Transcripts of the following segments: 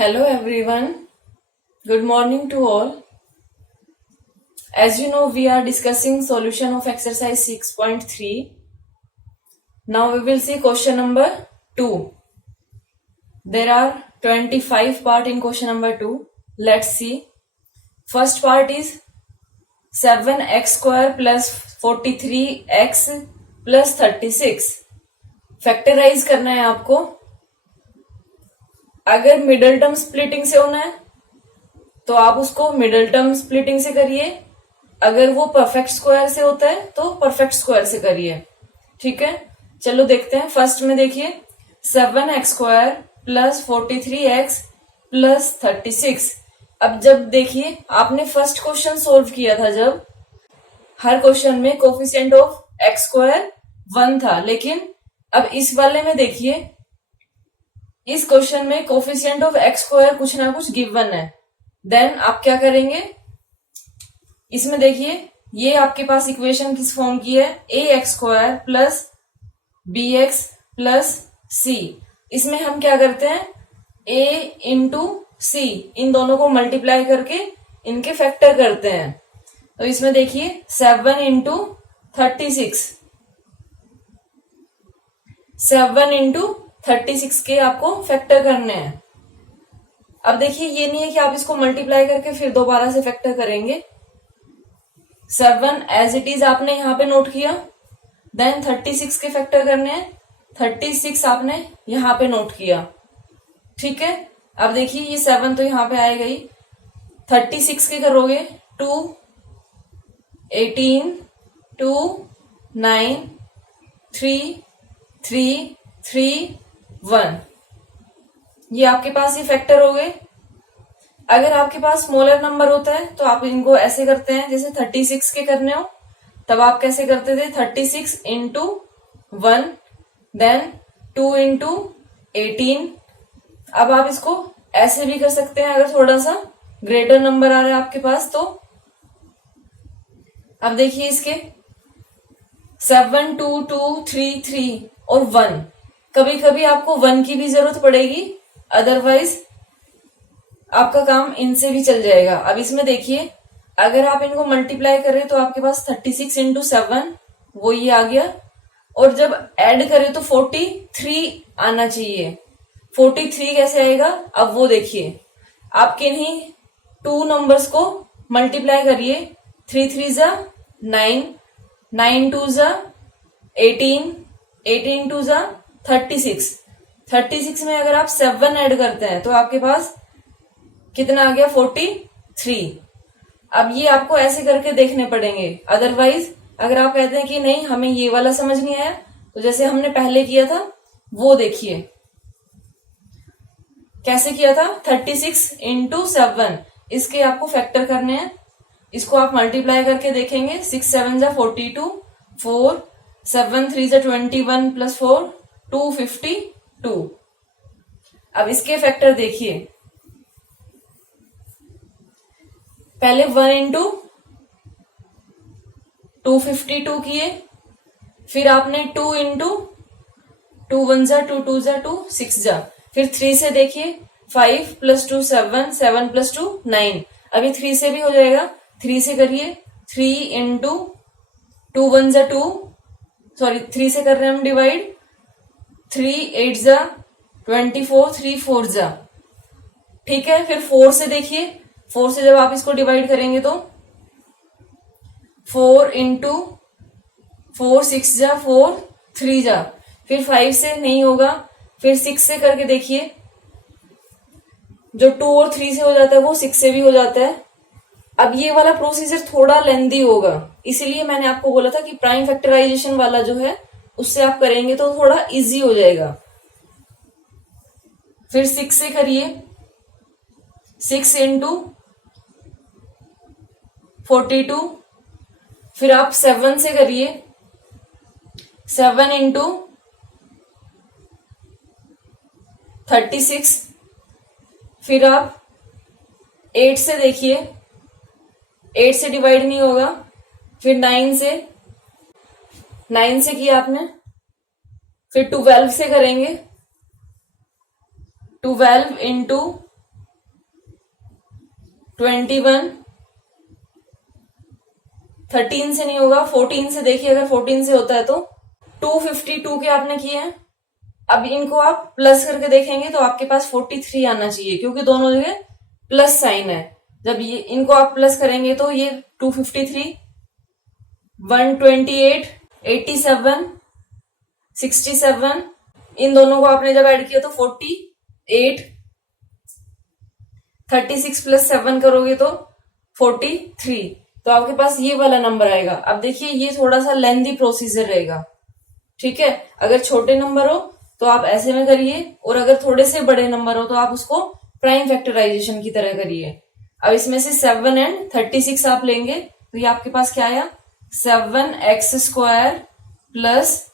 Hello everyone. Good morning to all. As you know, we are discussing solution of exercise 6.3. Now we will see question number 2. There are 25 part in question number 2. Let's see. First part is 7x square plus 43x plus 36. Factorise करना है आपको. अगर middle term splitting से होना है तो आप उसको मिडल टर्म स्प्लिटिंग से करिए. अगर वो परफेक्ट स्क्वायर से होता है तो परफेक्ट स्क्वायर से करिए. ठीक है, चलो देखते हैं. फर्स्ट में देखिए 7x square plus 43x plus 36. अब जब देखिए आपने फर्स्ट क्वेश्चन सोल्व किया था, जब हर क्वेश्चन में कोफिशिएंट ऑफ x स्क्वायर 1 था, लेकिन अब इस वाले में देखिए इस क्वेश्चन में कोफिशिएंट ऑफ x स्क्वायर कुछ ना कुछ गिवन है. देन आप क्या करेंगे, इसमें देखिए ये आपके पास इक्वेशन किस फॉर्म की है, ax square plus bx plus c. इसमें हम क्या करते हैं, a इंटू c, इन दोनों को मल्टीप्लाई करके इनके फैक्टर करते हैं. तो इसमें देखिए 7 इंटू 36, 7 इंटू 36 के आपको फैक्टर करने हैं. अब देखिए ये नहीं है कि आप इसको मल्टीप्लाई करके फिर दोबारा से फैक्टर करेंगे. 7 एज इट इज आपने यहाँ पे नोट किया. देन 36 के फैक्टर करने हैं, 36 आपने यहाँ पे नोट किया. ठीक है, अब देखिए ये 7 तो यहाँ पे आएगा ही. 36 के करोगे 2, 18, 2, 9, 3, 3, 3, 1. ये आपके पास ये फैक्टर हो गए. अगर आपके पास स्मॉलर नंबर होता है तो आप इनको ऐसे करते हैं, जैसे 36 के करने हो तब आप कैसे करते थे, 36 इंटू 1, देन 2 इंटू 18. अब आप इसको ऐसे भी कर सकते हैं अगर थोड़ा सा ग्रेटर नंबर आ रहा है आपके पास तो. अब देखिए इसके 7, 2, 2, 3, 3 और 1. कभी कभी आपको 1 की भी जरूरत पड़ेगी, अदरवाइज आपका काम इनसे भी चल जाएगा. अब इसमें देखिए अगर आप इनको मल्टीप्लाई करें तो आपके पास 36 इंटू 7 वो ये आ गया, और जब ऐड करें तो 43 आना चाहिए. 43 कैसे आएगा, अब वो देखिए. आप किन्हीं 2 नंबर्स को मल्टीप्लाई करिए. 3 3 जा 9, 9 2 जा 18, 18 2 जा 36. 36 में अगर आप 7 ऐड करते हैं तो आपके पास कितना आ गया, 43. अब ये आपको ऐसे करके देखने पड़ेंगे, अदरवाइज अगर आप कहते हैं कि नहीं हमें ये वाला समझ नहीं आया, तो जैसे हमने पहले किया था वो देखिए कैसे किया था. 36 इंटू 7, इसके आपको फैक्टर करने हैं. इसको आप मल्टीप्लाई करके देखेंगे. 6 7 जा 42, 4 7 3 जा 21 प्लस 4 252. अब इसके फैक्टर देखिए, पहले 1 इंटू 252 किए, फिर आपने 2 इंटू 2 1 जा 2 2 जा 2 6 जा, फिर 3 से देखिए 5 प्लस 2 7, 7 प्लस 2 9. अभी 3 से भी हो जाएगा, 3 से करिए 3 इंटू 2 1 जा 2, सॉरी 3 से कर रहे हैं हम डिवाइड, 3 8 जा 24, 3 4 जा. ठीक है, फिर 4 से देखिए, 4 से जब आप इसको डिवाइड करेंगे तो 4 इंटू 4 6 जा 4 3 जा, फिर 5 से नहीं होगा, फिर 6 से करके देखिए, जो 2 और 3 से हो जाता है वो 6 से भी हो जाता है. अब ये वाला प्रोसीजर थोड़ा लेंदी होगा, इसीलिए मैंने आपको बोला था कि प्राइम फैक्टराइजेशन वाला जो है उससे आप करेंगे तो थोड़ा इजी हो जाएगा. फिर 6 से करिए, 6 इंटू 42, फिर आप 7 से करिए, 7 इंटू 36, फिर आप 8 से देखिए, 8 से डिवाइड नहीं होगा, फिर 9 से, 9 से किया आपने, फिर 12 से करेंगे, 12 इंटू 21, 13 से नहीं होगा, 14 से देखिए, अगर 14 से होता है तो 252 के आपने किए हैं। अब इनको आप प्लस करके देखेंगे तो आपके पास 43 आना चाहिए, क्योंकि दोनों जगह प्लस साइन है। जब ये इनको आप प्लस करेंगे तो ये 253, 128, 87, 67, इन दोनों को आपने जब ऐड किया तो 48, 36 प्लस 7 करोगे तो 43, तो आपके पास ये वाला नंबर आएगा। अब देखिए ये थोड़ा सा लेंथी प्रोसीजर रहेगा, ठीक है। अगर छोटे नंबर हो तो आप ऐसे में करिए, और अगर थोड़े से बड़े नंबर हो तो आप उसको प्राइम फैक्टराइजेशन की तरह करिए। अब इसमें से 7 एंड 36 आप लेंगे तो ये आपके पास क्या आया, 7x² plus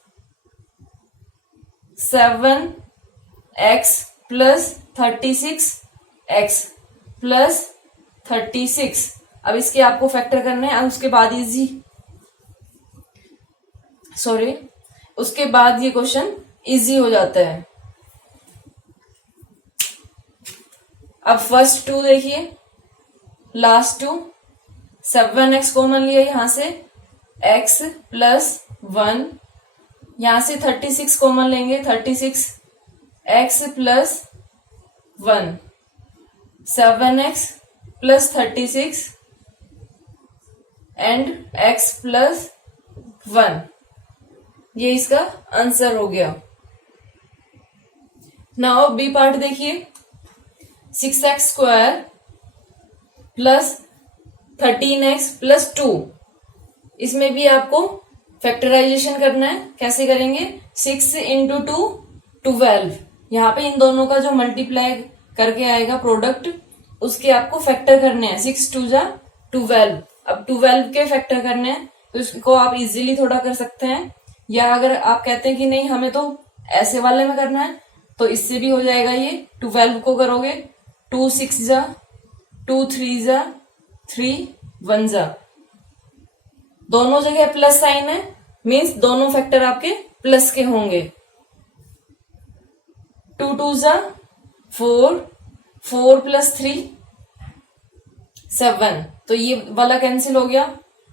7x plus 36x plus 36। अब इसके आपको फैक्टर करने हैं, उसके बाद उसके बाद ये क्वेश्चन इजी हो जाता है। अब फर्स्ट 2 देखिए, लास्ट 2, 7x कॉमन लिया यहां से, x प्लस 1, यहां से 36 कॉमन लेंगे, 36x plus 1, 7x plus 36 and x plus 1, ये इसका आंसर हो गया। नाउ बी पार्ट देखिए, 6x² प्लस 13x प्लस 2, इसमें भी आपको फैक्टराइजेशन करना है। कैसे करेंगे, 6 इंटू 2 12, यहाँ पे इन दोनों का जो मल्टीप्लाई करके आएगा प्रोडक्ट, उसके आपको फैक्टर करने हैं। 6 2 जा 12, अब 12 के फैक्टर करने हैं तो इसको आप इजीली थोड़ा कर सकते हैं, या अगर आप कहते हैं कि नहीं हमें तो ऐसे वाले में करना है तो इससे भी हो जाएगा। ये 12 को करोगे 2 6 जा 2 3 जा 3 1 जा, दोनों जगह प्लस साइन है, मीन्स दोनों फैक्टर आपके प्लस के होंगे। 2 2 जा 4, 4 प्लस 3 7, तो ये वाला कैंसिल हो गया।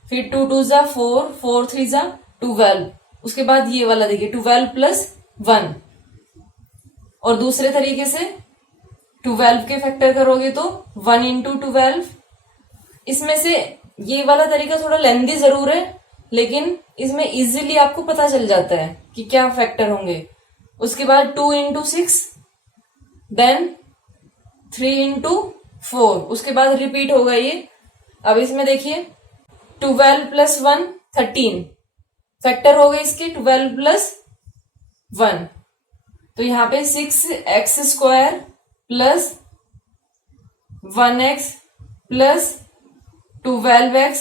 फिर 2 2 जा 4, 4 3 जा 12, उसके बाद ये वाला देखिए 12 प्लस 1, और दूसरे तरीके से 12 के फैक्टर करोगे तो 1 इंटू 12। इसमें से ये वाला तरीका थोड़ा लेंदी जरूर है, लेकिन इसमें इजीली आपको पता चल जाता है कि क्या फैक्टर होंगे। उसके बाद 2 इंटू 6, देन 3 इंटू 4, उसके बाद रिपीट होगा ये। अब इसमें देखिए 12 प्लस 1 13, फैक्टर हो गए इसके 12 प्लस 1, तो यहाँ पे 6x² plus 1x plus 12x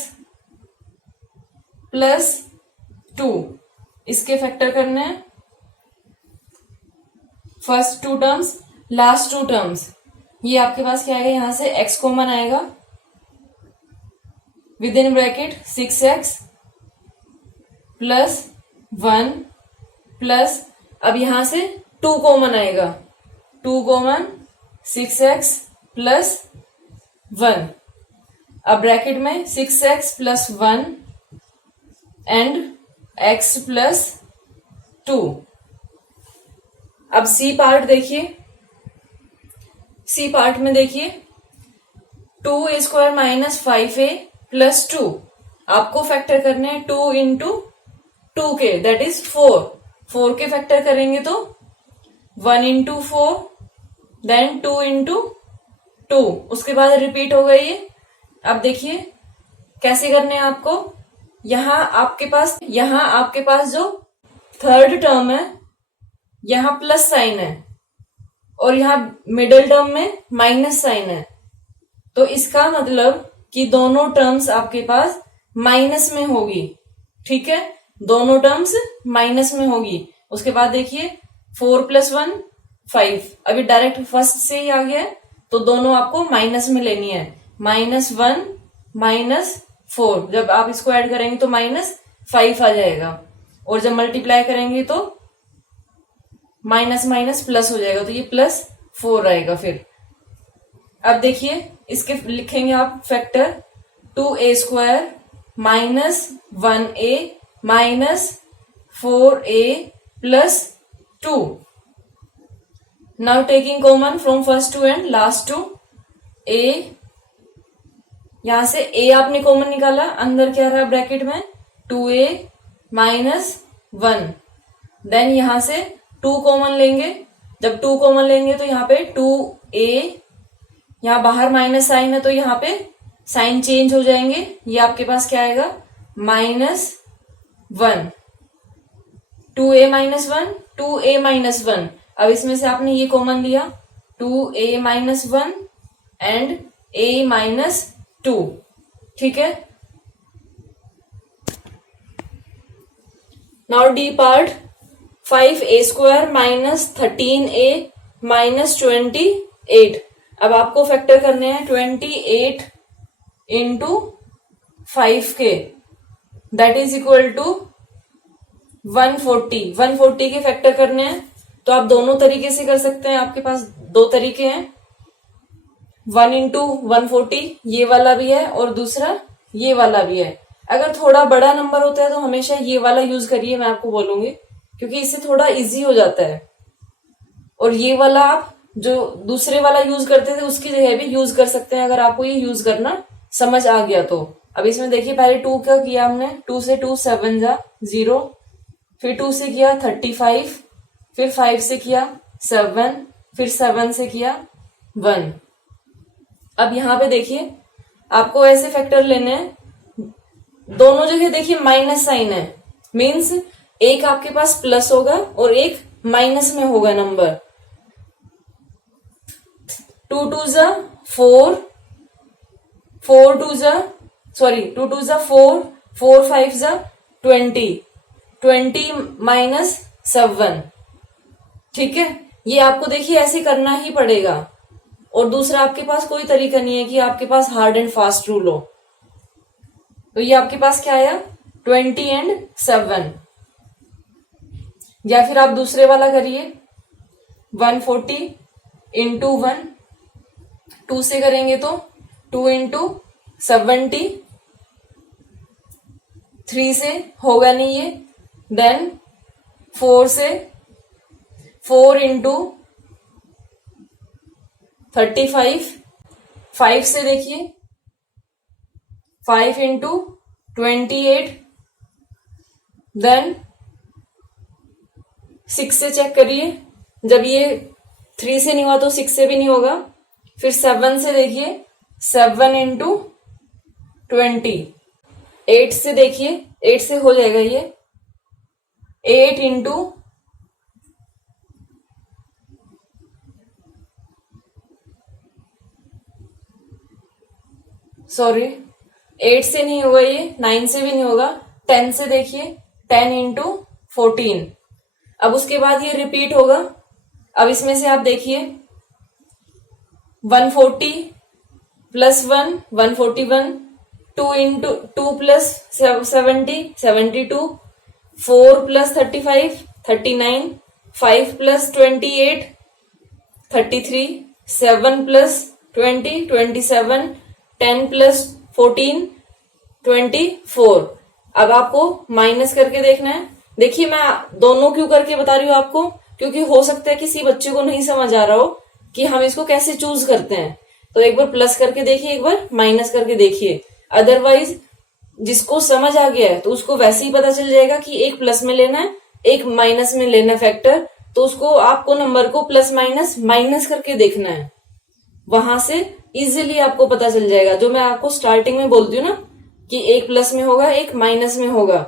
plus 2, इसके फैक्टर करने हैं। फर्स्ट 2 टर्म्स, लास्ट 2 टर्म्स, ये आपके पास क्या आएगा, यहां से x कॉमन आएगा, with in bracket 6x plus 1 plus, अब यहां से 2 कॉमन आएगा, 2 कॉमन 6x प्लस 1, अब ब्रैकेट में 6x plus 1 and x plus 2। अब सी पार्ट देखिए, सी पार्ट में देखिए 2a² माइनस 5a प्लस 2, आपको फैक्टर करने हैं 2 इंटू 2 के, दैट इज 4, 4 के फैक्टर करेंगे तो 1 इंटू 4, देन 2 इंटू 2, उसके बाद रिपीट हो गई ये। अब देखिए कैसे करने हैं आपको, यहां आपके पास जो थर्ड टर्म है यहां प्लस साइन है, और यहां मिडिल टर्म में माइनस साइन है, तो इसका मतलब कि दोनों टर्म्स आपके पास माइनस में होगी, ठीक है, दोनों टर्म्स माइनस में होगी। उसके बाद देखिए 4 प्लस 1 5, अभी डायरेक्ट फर्स्ट से ही आ गया, तो दोनों आपको माइनस में लेनी है, -1 -4, जब आप इसको ऐड करेंगे तो -5 आ जाएगा, और जब मल्टीप्लाई करेंगे तो माइनस माइनस प्लस हो जाएगा, तो ये +4 आएगा। फिर अब देखिए इसके लिखेंगे आप factor 2a² minus 1a minus 4a plus 2. Now taking common from first two and last two. a, यहां से a आपने कॉमन निकाला, अंदर क्या रहा ब्रैकेट में 2a माइनस 1. देन यहां से 2 कॉमन लेंगे. जब 2 कॉमन लेंगे तो यहाँ पे 2a, यहां बाहर माइनस साइन है तो यहाँ पे साइन चेंज हो जाएंगे. ये आपके पास क्या आएगा -1. 2a minus 1, 2a minus 1. अब इसमें से आपने ये कॉमन लिया 2a minus 1 and a minus 2. ठीक है. Now D part 5a² minus 13a minus 28. अब आपको फैक्टर करने हैं 28 इंटू 5 के, दैट इज इक्वल टू 140. 140 के फैक्टर करने हैं तो आप दोनों तरीके से कर सकते हैं. आपके पास 2 तरीके हैं. 1 इंटू 140 ये वाला भी है और दूसरा ये वाला भी है. अगर थोड़ा बड़ा नंबर होता है तो हमेशा ये वाला यूज करिए, मैं आपको बोलूंगी, क्योंकि इससे थोड़ा इजी हो जाता है. और ये वाला आप जो दूसरे वाला यूज करते थे उसकी जगह भी यूज कर सकते हैं, अगर आपको ये यूज करना समझ आ गया तो. अब इसमें देखिए पहले 2 का किया हमने, 2 से 2 7 जा 0, फिर 2 से किया 35, फिर 5 से किया 7, फिर 7 से किया 1. अब यहां पे देखिए आपको ऐसे फैक्टर लेने हैं, दोनों जगह देखिए माइनस साइन है, मीन्स एक आपके पास प्लस होगा और एक माइनस में होगा नंबर. 2 2 जा 4, 4 2 जा 4, 4 5 जा 20, 20 माइनस 7. ठीक है. ये आपको देखिए ऐसे करना ही पड़ेगा और दूसरा आपके पास कोई तरीका नहीं है कि आपके पास हार्ड एंड फास्ट रूल हो. तो ये आपके पास क्या आया 20 एंड 7. या फिर आप दूसरे वाला करिए 140 इंटू 1, 2 से करेंगे तो 2 इंटू 70, 3 से होगा नहीं ये. देन 4 से 4 इंटू 35, 5 से देखिए 5 इंटू 28. देन 6 से चेक करिए, जब ये 3 से नहीं हुआ तो 6 से भी नहीं होगा. फिर 7 से देखिए 7 इंटू 20. 8 से देखिए 8 से हो जाएगा ये 8 इंटू 8 से नहीं होगा ये, 9 से भी नहीं होगा. 10 से देखिए 10 इंटू 14. अब उसके बाद ये रिपीट होगा. अब इसमें से आप देखिए 140 plus 1 141, 2 into 2 plus 70 72, 4 plus 35 39, 5 plus 28 33, 7 plus 20 27, 10 plus 14 24. अब आपको माइनस करके देखना है. देखिए मैं दोनों क्यों करके बता रही हूँ आपको, क्योंकि हो सकता है किसी बच्चे को नहीं समझ आ रहा हो कि हम इसको कैसे चूज करते हैं. तो एक बार प्लस करके देखिए, एक बार माइनस करके देखिए. अदरवाइज जिसको समझ आ गया है तो उसको वैसे ही पता चल जाएगा कि एक प्लस में लेना है एक माइनस में लेना है फैक्टर. तो उसको आपको नंबर को प्लस माइनस माइनस करके देखना है, वहां से इजीली आपको पता चल जाएगा. जो मैं आपको स्टार्टिंग में बोलती हूँ ना कि एक प्लस में होगा एक माइनस में होगा,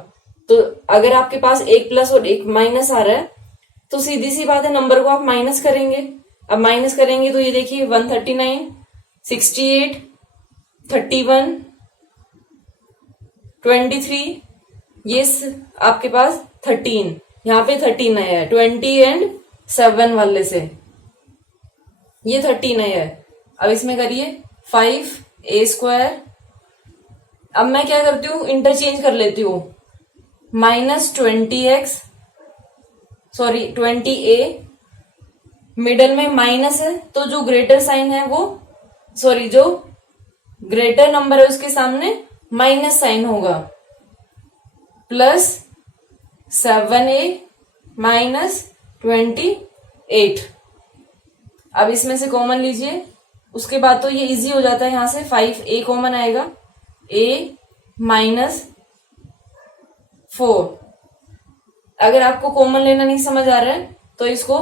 तो अगर आपके पास एक प्लस और एक माइनस आ रहा है तो सीधी सी बात है नंबर को आप माइनस करेंगे. अब माइनस करेंगे तो ये देखिए 139, 68, 31, 23, ये आपके पास 13, यहाँ पे 13 आया है. 20 एंड 7 वाले से ये 13 आया है. अब इसमें करिए 5a². अब मैं क्या करती हूँ, इंटरचेंज कर लेती हूँ. -20x 20a, मिडल में माइनस है तो जो ग्रेटर साइन है वो जो ग्रेटर नंबर है उसके सामने माइनस साइन होगा, प्लस 7a माइनस 28। अब इसमें से कॉमन लीजिए, उसके बाद तो ये इजी हो जाता है, यहां से 5a कॉमन आएगा, a माइनस 4। अगर आपको कॉमन लेना नहीं समझ आ रहा है तो इसको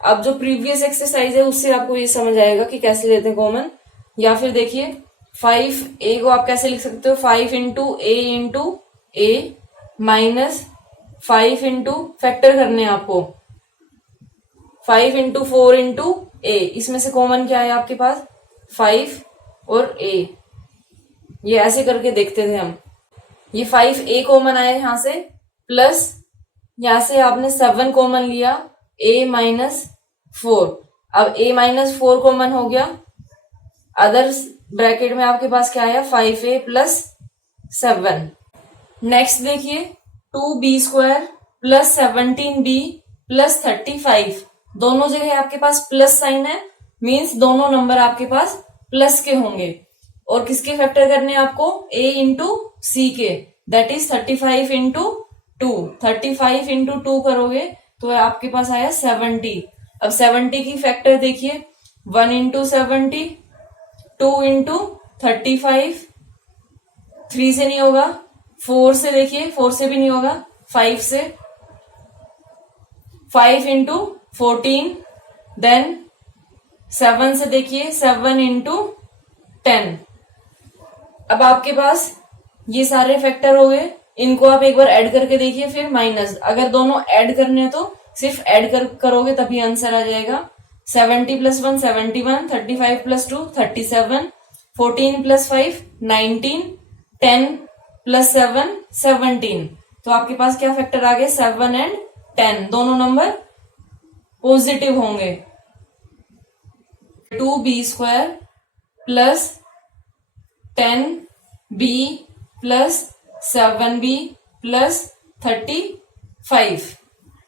अब जो प्रीवियस एक्सरसाइज है उससे आपको ये समझ आएगा कि कैसे लेते हैं कॉमन। या फिर देखिए 5a को आप कैसे लिख सकते हो, 5 इंटू ए माइनस 5 इंटू फैक्टर करने हैं आपको, 5 इंटू 4 इंटू ए, इसमें से कॉमन क्या है आपके पास 5 और a। ये ऐसे करके देखते थे हम। ये 5a कॉमन आया यहां से, प्लस यहां से आपने 7 कॉमन लिया, a माइनस 4। अब a माइनस 4 कॉमन हो गया, अदर ब्रैकेट में आपके पास क्या आया 5a प्लस 7। नेक्स्ट देखिए 2b square plus 17b plus 35, दोनों जगह आपके पास प्लस साइन है, मीन्स दोनों नंबर आपके पास प्लस के होंगे। और किसके फैक्टर करने हैं आपको, a इंटू सी के, दैट इज 35 इंटू 2। 35 इंटू 2 करोगे तो आपके पास आया 70। अब 70 की फैक्टर देखिए, 1 इंटू 70, 2 इंटू 35, 3 से नहीं होगा, 4 से देखिए, 4 से भी नहीं होगा, 5 से, 5 इंटू 14, देन 7 से देखिए, 7 इंटू 10। अब आपके पास ये सारे फैक्टर हो गए, इनको आप एक बार ऐड करके देखिए, फिर माइनस। अगर दोनों ऐड करने हैं तो सिर्फ ऐड करोगे तभी आंसर आ जाएगा। 70 प्लस 1 71, 35 प्लस 2 37, 14 प्लस 5 19, 10 प्लस 7 17। तो आपके पास क्या फैक्टर आ गए, 7 एंड 10, दोनों नंबर पॉजिटिव होंगे। 2b square plus 10b plus 7b plus 35।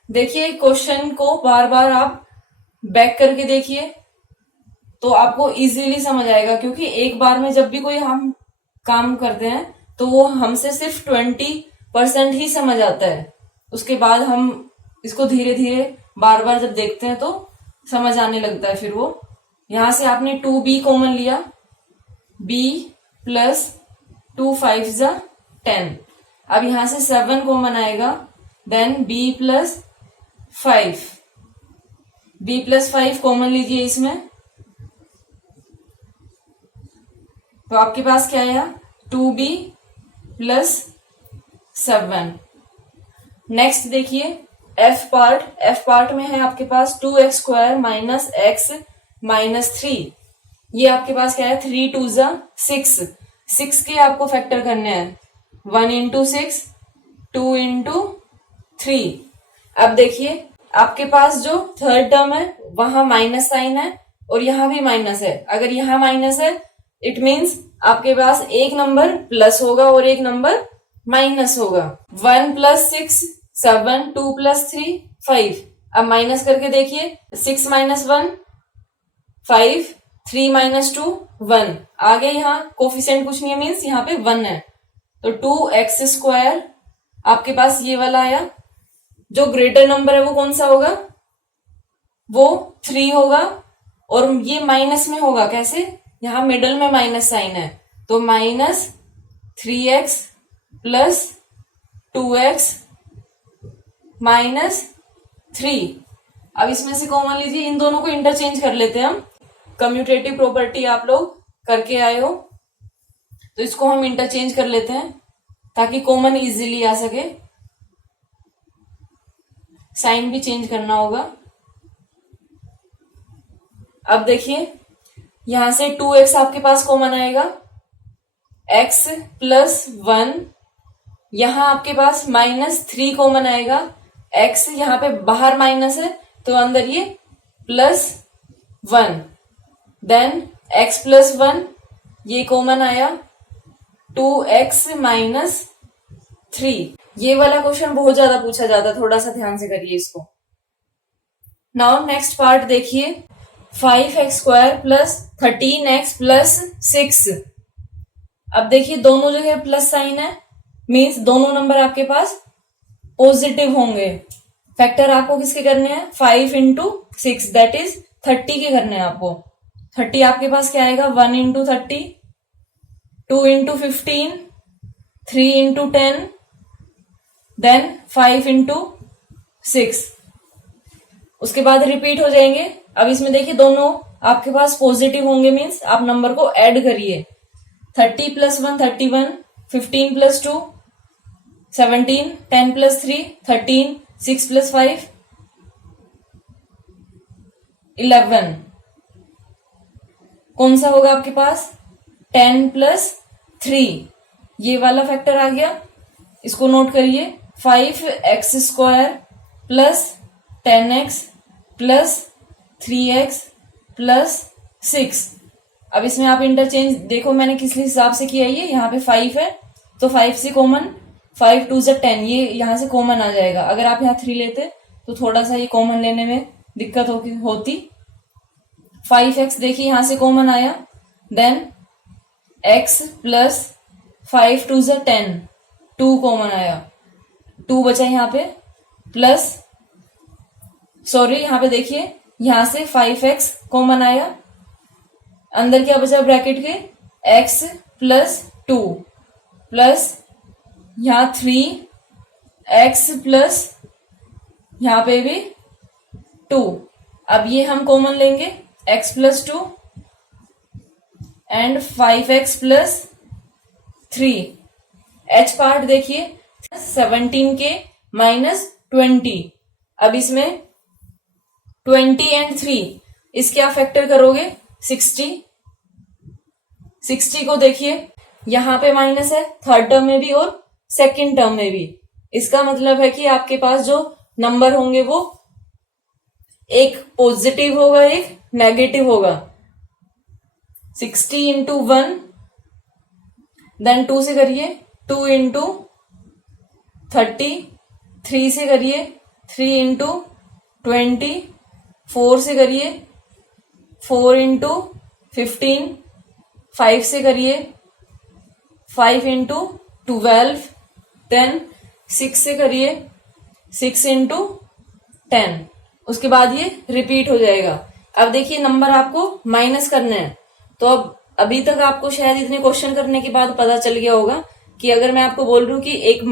देखिए क्वेश्चन को बार बार आप बैक करके देखिए तो आपको इजीली समझ आएगा, क्योंकि एक बार में जब भी कोई हम काम करते हैं तो वो हमसे सिर्फ 20% ही समझ आता है। उसके बाद हम इसको धीरे धीरे बार बार जब देखते हैं तो समझ आने लगता है। फिर वो यहां से आपने 2b कॉमन लिया, b प्लस 2 5 जा 10। अब यहां से 7 कॉमन आएगा, then b plus 5, b plus 5 common लीजिए इसमें, तो आपके पास क्या आया 2b प्लस 7। नेक्स्ट देखिए f पार्ट में है आपके पास 2x square minus x minus 3। ये आपके पास क्या है 3 2 जा 6, 6 के आपको फैक्टर करने हैं, 1 इंटू 6, 2 इंटू 3। अब देखिए आपके पास जो थर्ड टर्म है वहां माइनस साइन है और यहां भी माइनस है। अगर यहां माइनस है इट मीन्स आपके पास एक नंबर प्लस होगा और एक नंबर माइनस होगा। 1 प्लस 6 7, 2 प्लस 3 5। अब माइनस करके देखिए, 6 माइनस 1 5, 3 माइनस 2 1। आगे यहाँ कोफिशिएंट कुछ नहीं है, मीन्स यहाँ पे 1 है, तो 2x स्क्वायर आपके पास ये वाला आया। जो ग्रेटर नंबर है वो कौन सा होगा, वो 3 होगा, और ये माइनस में होगा, कैसे, यहाँ मिडल में माइनस साइन है, तो minus 3x plus 2x minus 3। अब इसमें से कॉमन लीजिए, इन दोनों को इंटरचेंज कर लेते हैं हम। कम्यूटेटिव प्रॉपर्टी आप लोग करके आए हो तो इसको हम इंटरचेंज कर लेते हैं ताकि कॉमन इजीली आ सके। साइन भी चेंज करना होगा। अब देखिए यहां से 2x आपके पास कॉमन आएगा, x प्लस 1, यहां आपके पास माइनस 3 कॉमन आएगा, x यहां पे बाहर माइनस है तो अंदर ये प्लस 1, देन x प्लस 1 ये कॉमन आया, 2x माइनस 3। ये वाला क्वेश्चन बहुत ज्यादा पूछा जाता है, थोड़ा सा ध्यान से करिए इसको। नाउ नेक्स्ट पार्ट देखिए, 5x square plus 13x plus 6। अब देखिए दोनों जगह प्लस साइन है, मीन्स दोनों नंबर आपके पास पॉजिटिव होंगे। फैक्टर आपको किसके करने हैं? 5 × 6 दैट इज 30 के करने हैं आपको। 30 आपके पास क्या आएगा? 1 × 30, 2 × 15, 3 × 10, देन 5 × 6। उसके बाद रिपीट हो जाएंगे। अब इसमें देखिए दोनों आपके पास पॉजिटिव होंगे, मीन्स आप नंबर को ऐड करिए। 30 + 1 31, 15 + 2 17, 10 + 3 13, 6 + 5 11। कौन सा होगा आपके पास? 10 + 3, ये वाला फैक्टर आ गया। इसको नोट करिए। 5x² + 10x + 3x + 6। अब इसमें आप इंटरचेंज देखो मैंने किस हिसाब से किया। ये यहाँ पे 5 है तो 5 से कॉमन, 5 × 2 = 10, ये यहाँ से कॉमन आ जाएगा। अगर आप यहाँ 3 लेते तो थोड़ा सा ये कॉमन लेने में दिक्कत होती। 5x देखिए यहाँ से कॉमन आया, देन x + 5 × 2 = 10, 2 कॉमन आया, 2 बचा यहाँ पे, प्लस सॉरी यहाँ पे देखिए यहाँ से 5x कॉमन आया, अंदर क्या बचा ब्रैकेट के? x + 2 प्लस यहाँ 3x प्लस यहाँ पे भी 2। अब ये हम कॉमन लेंगे, x + 2 and 5x + 3। h part देखिए 17 के -20। अब इसमें 20 एंड 3 इसके आप फैक्टर करोगे 60। 60 को देखिए यहाँ पे माइनस है, थर्ड टर्म में भी और सेकंड टर्म में भी। इसका मतलब है कि आपके पास जो नंबर होंगे वो एक पॉजिटिव होगा, एक नेगेटिव होगा। 60 × 1, देन 2 से करिए 2 × 30, 3 से करिए 3 × 20, 4 से करिए 4 × 15, 5 से करिए 5 × 12, देन 6 से करिए 6 × 10। उसके बाद ये रिपीट हो जाएगा। अब देखिए नंबर आपको माइनस करने हैं, तो अब अभी तक आपको शायद इतने क्वेश्चन करने के बाद पता चल गया होगा कि अगर मैं आपको बोल रही हूँ कि एक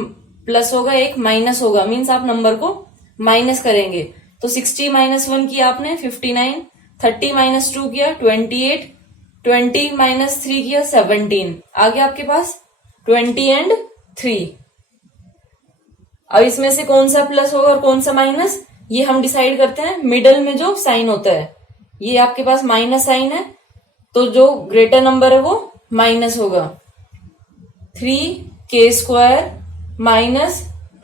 प्लस होगा एक माइनस होगा, मीन्स आप नंबर को माइनस करेंगे। तो 60 - 1 किया आपने 59, 30 - 2 किया 28, 20 - 3 किया 17। आ गया आपके पास 20 एंड 3। अब इसमें से कौन सा प्लस होगा और कौन सा माइनस, ये हम डिसाइड करते हैं मिडल में जो साइन होता है। ये आपके पास माइनस साइन है तो जो ग्रेटर नंबर है वो माइनस होगा। 3k² -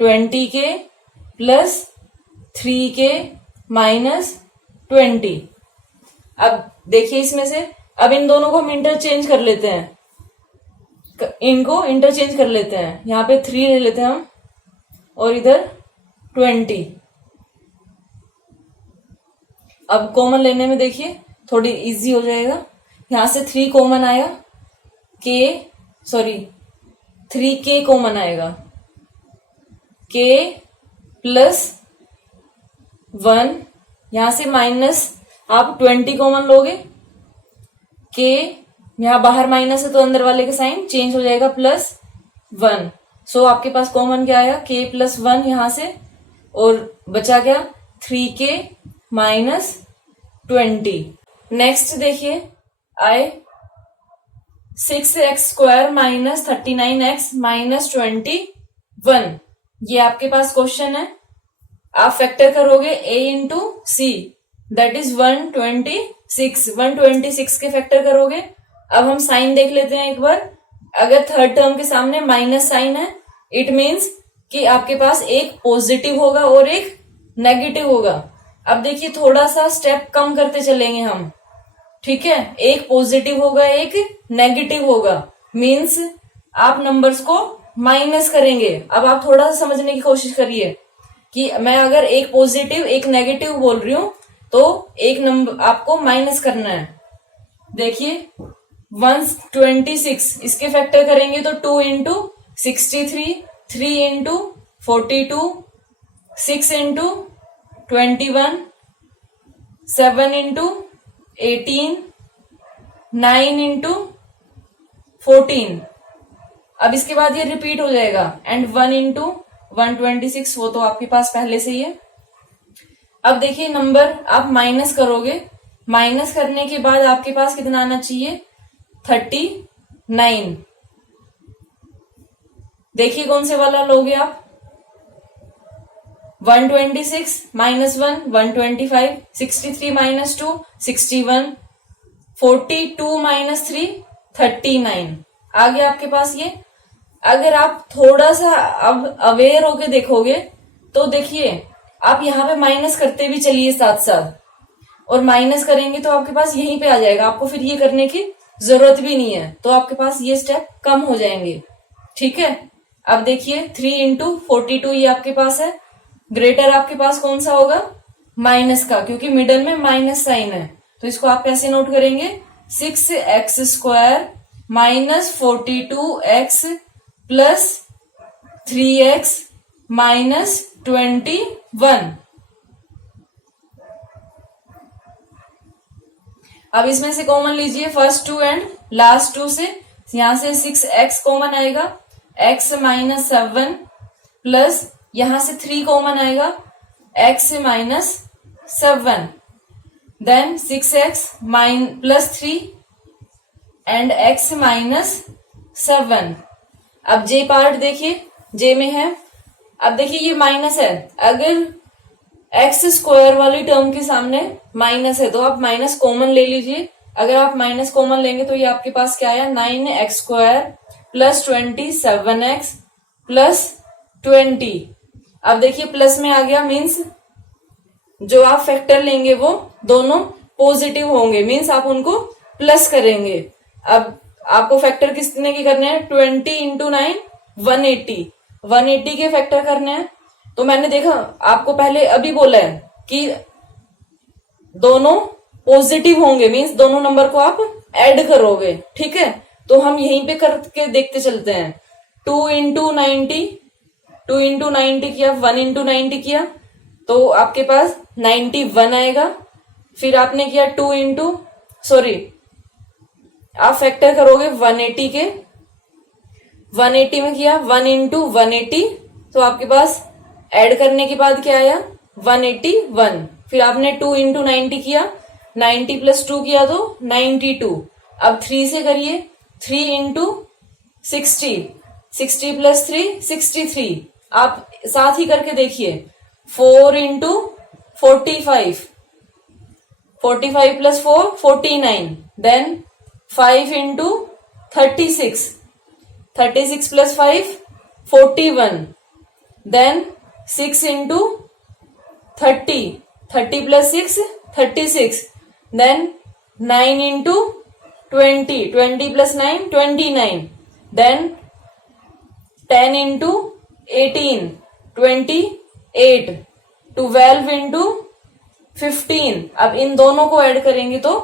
20k plus 3k - 20। अब देखिए इसमें से अब इन दोनों को हम इंटरचेंज कर लेते हैं, इनको इंटरचेंज कर लेते हैं। यहाँ पे 3 ले लेते हैं हम और इधर 20। अब कॉमन लेने में देखिए थोड़ी इजी हो जाएगा। यहां से 3 कॉमन आया, 3k कॉमन आएगा, k + 1। यहां से माइनस आप 20 कॉमन लोगे, k यहां बाहर माइनस है तो अंदर वाले का साइन चेंज हो जाएगा, +1। सो आपके पास कॉमन क्या आया? k + 1 यहां से, और बचा क्या? 3k - 20। नेक्स्ट देखिए आए 6x² - 39x - 21। ये आपके पास क्वेश्चन है। आप फैक्टर करोगे a × c दैट इज 126। 126 के फैक्टर करोगे। अब हम साइन देख लेते हैं एक बार। अगर थर्ड टर्म के सामने माइनस साइन है, इट मीन्स कि आपके पास एक पॉजिटिव होगा और एक नेगेटिव होगा। अब देखिए थोड़ा सा स्टेप कम करते चलेंगे हम, ठीक है। एक पॉजिटिव होगा एक नेगेटिव होगा, मीन्स आप नंबर्स को माइनस करेंगे। अब आप थोड़ा सा समझने की कोशिश करिए कि मैं अगर एक पॉजिटिव एक नेगेटिव बोल रही हूं तो एक नंबर आपको माइनस करना है। देखिए 126 इसके फैक्टर करेंगे तो 2 into 63, 3 into 42, 6 into 21, 7 into 18, 9 into 14। अब इसके बाद ये रिपीट हो जाएगा एंड 1 इंटू 126, वो तो आपके पास पहले से ही है। अब देखिए नंबर आप माइनस करोगे, माइनस करने के बाद आपके पास कितना आना चाहिए, 39। देखिए कौन से वाला लोगे आप, 126 माइनस 1 125, 63 माइनस 2 61, 42 माइनस 3 39। आ गया आपके पास ये। अगर आप थोड़ा सा अब अवेयर होके देखोगे तो देखिए आप यहाँ पे माइनस करते भी चलिए साथ साथ, और माइनस करेंगे तो आपके पास यहीं पे आ जाएगा, आपको फिर ये करने की जरूरत भी नहीं है, तो आपके पास ये स्टेप कम हो जाएंगे। ठीक है, अब देखिए 3 इंटू 42 ये आपके पास है, ग्रेटर आपके पास कौन सा होगा, माइनस का, क्योंकि मिडल में माइनस साइन है। तो इसको आप कैसे नोट करेंगे, 6x² minus 42x plus 3x minus 21। अब इसमें से कॉमन लीजिए फर्स्ट 2 एंड लास्ट 2 से, यहां से 6x कॉमन आएगा, x माइनस 7 प्लस यहां से 3 कॉमन आएगा, x minus 7, then 6x plus 3 and x minus 7। अब जे पार्ट देखिए, जे में है, अब देखिए ये माइनस है, अगर x² वाली टर्म के सामने माइनस है तो आप माइनस कॉमन ले लीजिए। अगर आप माइनस कॉमन लेंगे तो ये आपके पास क्या आया, 9x² प्लस 27x प्लस 20। अब देखिए प्लस में आ गया, मीन्स जो आप फैक्टर लेंगे वो दोनों पॉजिटिव होंगे, मीन्स आप उनको प्लस करेंगे। अब आपको फैक्टर कितने के करने हैं, 20 इंटू 9 180, 180 के फैक्टर करने हैं। तो मैंने देखा आपको पहले अभी बोला है कि दोनों पॉजिटिव होंगे, मीन्स दोनों नंबर को आप ऐड करोगे। ठीक है, तो हम यहीं पे करके देखते चलते हैं। 2 इंटू 90, 2 इंटू 90 किया, 1 इंटू 90 किया तो आपके पास 91 आएगा। फिर आपने किया 2 इंटू आप फैक्टर करोगे 180 के, 180 में किया 1 इंटू 180, तो आपके पास ऐड करने के बाद क्या आया, 181। फिर आपने 2 इंटू 90 किया, 90 प्लस 2 किया तो 92। अब 3 से करिए, 3 इंटू 60, 60 प्लस 3 63। आप साथ ही करके देखिए, 4 into 45, 45 plus 4 49, then 5 into 36, 36 plus 5 41, then 6 into 30, 30 plus 6 36, then 9 into 20, 20 plus 9 29, then 10 into 18 28, 12 into 15। अब इन दोनों को ऐड करेंगे तो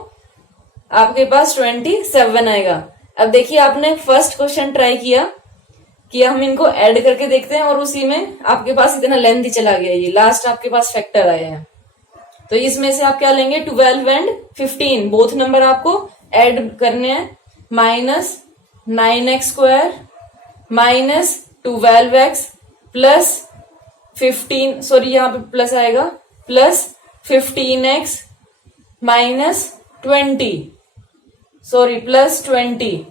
आपके पास 27 आएगा। अब देखिए आपने फर्स्ट क्वेश्चन ट्राई किया कि हम इनको ऐड करके देखते हैं और उसी में आपके पास इतना लेंथ ही चला गया, ये लास्ट आपके पास फैक्टर आया है। तो इसमें से आप क्या लेंगे, 12 एंड 15 बोथ नंबर आपको ऐड करने हैं, minus 9x² minus 12x plus 15, यहाँ पे प्लस आएगा, प्लस 15x माइनस 20, प्लस 20।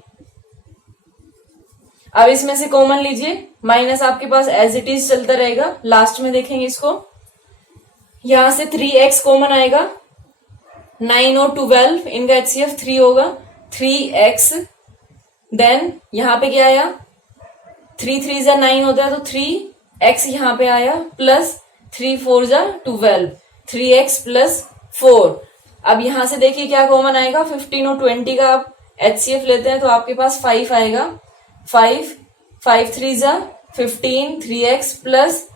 अब इसमें से कॉमन लीजिए, माइनस आपके पास एज इट इज चलता रहेगा, लास्ट में देखेंगे इसको। यहां से 3x कॉमन आएगा, 9 और 12 इनका HCF 3 होगा, 3x, देन यहां पे क्या आया, 3 3 जा 9 होता है तो 3x यहां पे आया, प्लस 3 4 जा 12, 3x प्लस 4। अब यहां से देखिए क्या कॉमन आएगा, 15 और 20 का आप HCF लेते हैं तो आपके पास 5 आएगा, 5 5 3 जा 15, 3x प्लस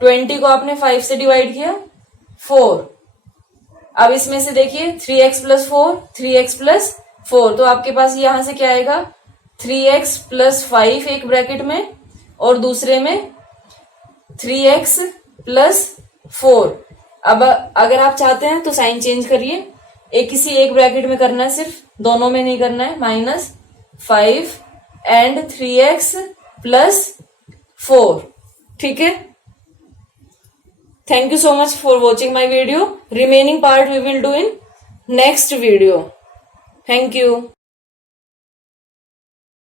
20 को आपने 5 से डिवाइड किया 4। अब इसमें से देखिए 3x प्लस 4, 3x प्लस 4, तो आपके पास यहां से क्या आएगा 3x प्लस 5 एक ब्रैकेट में और दूसरे में 3x प्लस 4। अब अगर आप चाहते हैं तो साइन चेंज करिए, किसी एक ब्रैकेट में करना है, सिर्फ दोनों में नहीं करना है। -5 एंड 3x प्लस 4, ठीक है। Thank you so much for watching my video. Remaining part we will do in next video. Thank you.